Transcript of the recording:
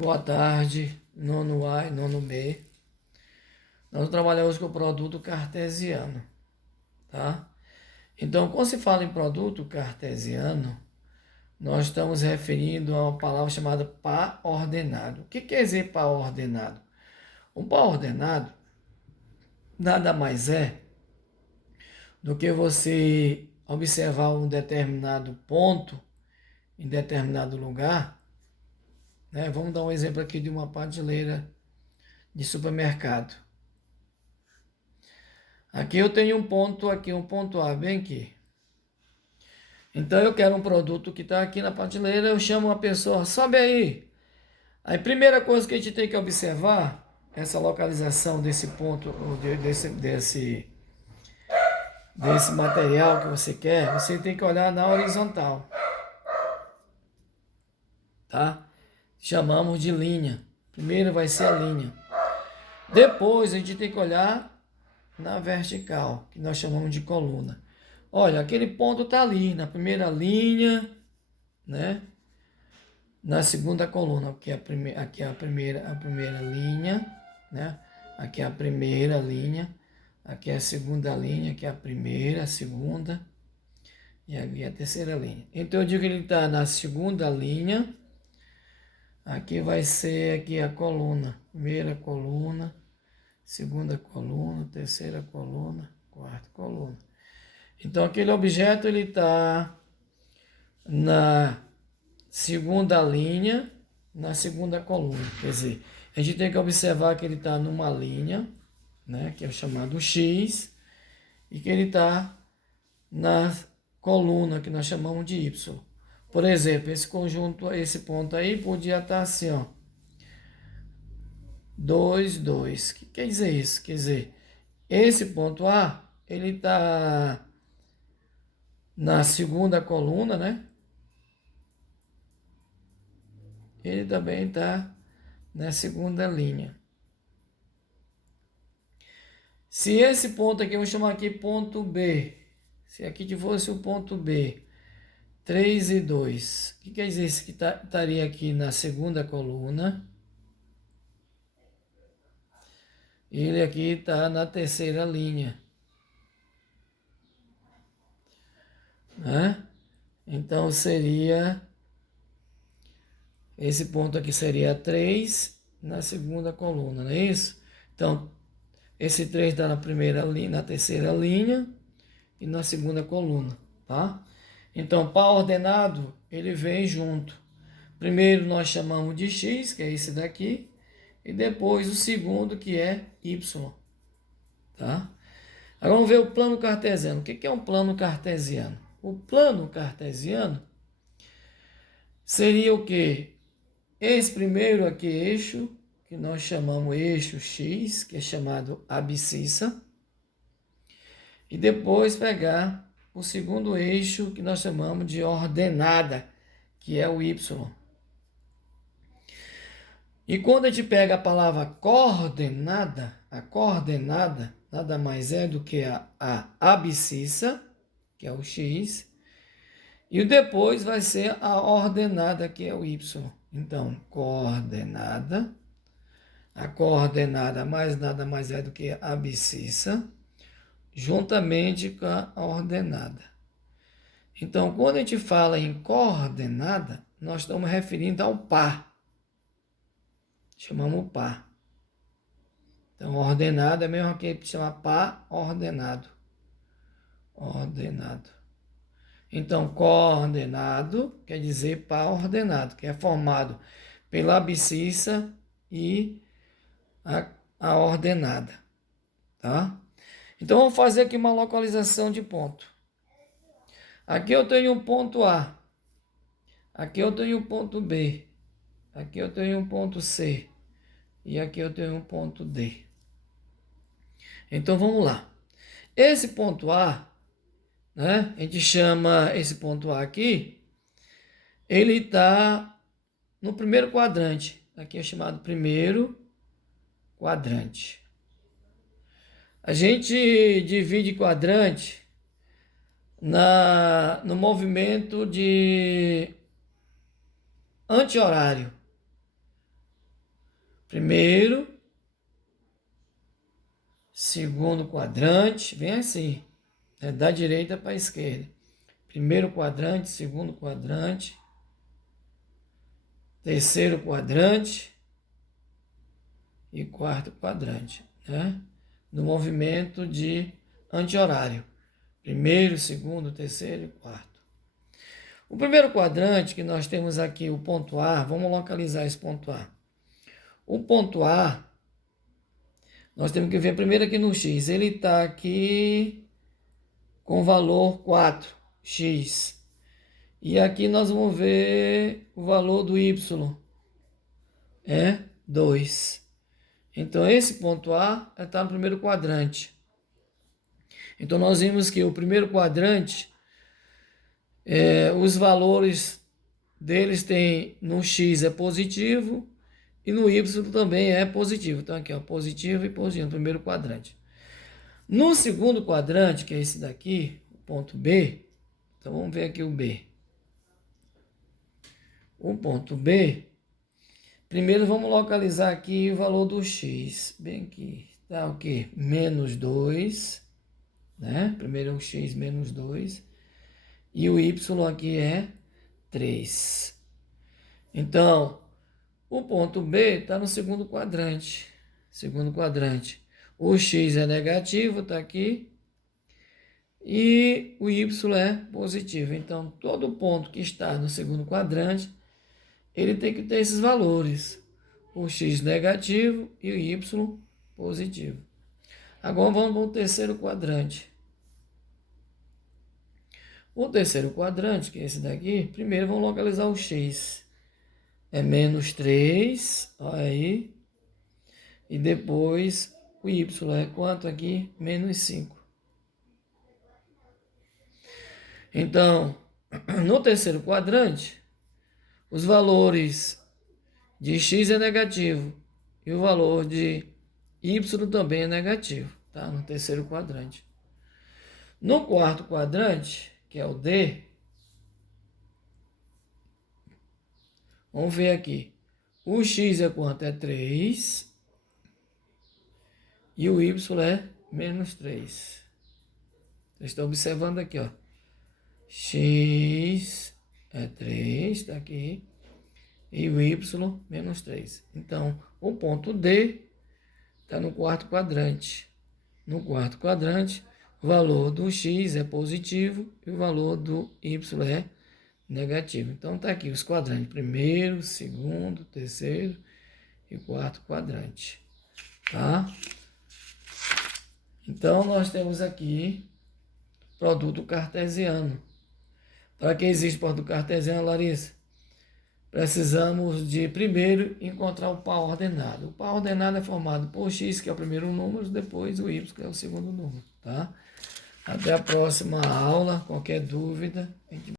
Boa tarde, nono A e nono B. Nós trabalhamos com o produto cartesiano, tá? Então, quando se fala em produto cartesiano, nós estamos referindo a uma palavra chamada par ordenado. O que quer dizer par ordenado? Um par ordenado nada mais é do que você observar um determinado ponto em determinado lugar, né? Vamos dar um exemplo aqui de uma prateleira de supermercado. Aqui eu tenho um ponto aqui, um ponto A, bem aqui. Então eu quero um produto que está aqui na prateleira, eu chamo uma pessoa, sobe aí. Aí primeira coisa que a gente tem que observar, essa localização desse ponto, desse material que você quer, você tem que olhar na horizontal, tá? Chamamos de linha. Primeiro vai ser a linha. Depois a gente tem que olhar na vertical, que nós chamamos de coluna. Olha, aquele ponto está ali, na primeira linha, né? Na segunda coluna, aqui é a primeira linha, né? Aqui é a primeira linha, aqui é a segunda linha, aqui é a primeira, a segunda, e aqui é a terceira linha. Então eu digo que ele está na segunda linha, aqui vai ser aqui a coluna, primeira coluna, segunda coluna, terceira coluna, quarta coluna. Então aquele objeto ele está na segunda linha, na segunda coluna. Quer dizer, a gente tem que observar que ele está numa linha, né, que é o chamado X, e que ele está na coluna, que nós chamamos de Y. Por exemplo, esse conjunto, esse ponto aí podia estar assim, ó, 2, 2. O que quer dizer isso? Quer dizer, esse ponto A, ele está na segunda coluna, né? Ele também está na segunda linha. Se esse ponto aqui, eu vou chamar aqui ponto B. Se aqui fosse o ponto B, 3 e 2. O que quer dizer isso? Que estaria aqui na segunda coluna. Ele aqui está na terceira linha. Né? Então seria... Esse ponto aqui seria 3 na segunda coluna, não é isso? Então, esse 3 está na primeira linha, na terceira linha e na segunda coluna, tá? Então, par ordenado, ele vem junto. Primeiro nós chamamos de X, que é esse daqui, e depois o segundo, que é Y, tá? Agora vamos ver o plano cartesiano. O que é um plano cartesiano? O plano cartesiano seria o quê? Esse primeiro aqui eixo, que nós chamamos eixo X, que é chamado abscissa, e depois pegar o segundo eixo, que nós chamamos de ordenada, que é o Y. E quando a gente pega a palavra coordenada, a coordenada nada mais é do que a abscissa, que é o X, e depois vai ser a ordenada, que é o Y. Então, coordenada, a coordenada mais nada mais é do que a abscissa, juntamente com a ordenada. Então, quando a gente fala em coordenada, nós estamos referindo ao par. Chamamos par. Então, ordenado é mesmo que chama par ordenado. Ordenado. Então, coordenado quer dizer par ordenado, que é formado pela abscissa e a ordenada. Tá? Então, vamos fazer aqui uma localização de ponto. Aqui eu tenho um ponto A. Aqui eu tenho um ponto B. Aqui eu tenho um ponto C. E aqui eu tenho um ponto D. Então, vamos lá. Esse ponto A, né? A gente chama esse ponto A aqui, ele está no primeiro quadrante. Aqui é chamado primeiro quadrante. A gente divide quadrante no movimento de anti-horário. Primeiro, segundo quadrante, vem assim, né? Da direita para a esquerda. Primeiro quadrante, segundo quadrante, terceiro quadrante e quarto quadrante, né? No movimento de anti-horário. Primeiro, segundo, terceiro e quarto. O primeiro quadrante que nós temos aqui, o ponto A, vamos localizar esse ponto A. O ponto A, nós temos que ver primeiro aqui no X. Ele está aqui com valor 4x. E aqui nós vamos ver o valor do Y. É 2. Então, esse ponto A está no primeiro quadrante. Então, nós vimos que o primeiro quadrante, os valores deles tem no X é positivo e no Y também é positivo. Então, aqui, ó, positivo e positivo no primeiro quadrante. No segundo quadrante, que é esse daqui, o ponto B, então vamos ver aqui o B. O ponto B, primeiro vamos localizar aqui o valor do X. Bem aqui, tá o quê? Menos 2, né? Primeiro é o X menos 2. E o Y aqui é 3. Então, o ponto B está no segundo quadrante. Segundo quadrante. O X é negativo, está aqui. E o Y é positivo. Então, todo ponto que está no segundo quadrante, ele tem que ter esses valores. O X negativo e o Y positivo. Agora vamos para o terceiro quadrante. O terceiro quadrante, que é esse daqui, primeiro vamos localizar o X. É menos 3, olha aí. E depois o Y é quanto aqui? Menos 5. Então, no terceiro quadrante, os valores de X é negativo e o valor de Y também é negativo, tá? No terceiro quadrante. No quarto quadrante, que é o D, vamos ver aqui. O X é quanto? É 3. E o Y é menos 3. Vocês estão observando aqui, ó. X é 3, está aqui. E o Y, menos 3. Então, o ponto D está no quarto quadrante. No quarto quadrante, o valor do X é positivo e o valor do Y é negativo. Então, está aqui os quadrantes. Primeiro, segundo, terceiro e quarto quadrante. Tá? Então, nós temos aqui produto cartesiano. Para que existe produto cartesiano, Larissa? Precisamos de, primeiro, encontrar o par ordenado. O par ordenado é formado por x, que é o primeiro número, depois o y, que é o segundo número. Tá? Até a próxima aula. Qualquer dúvida, a gente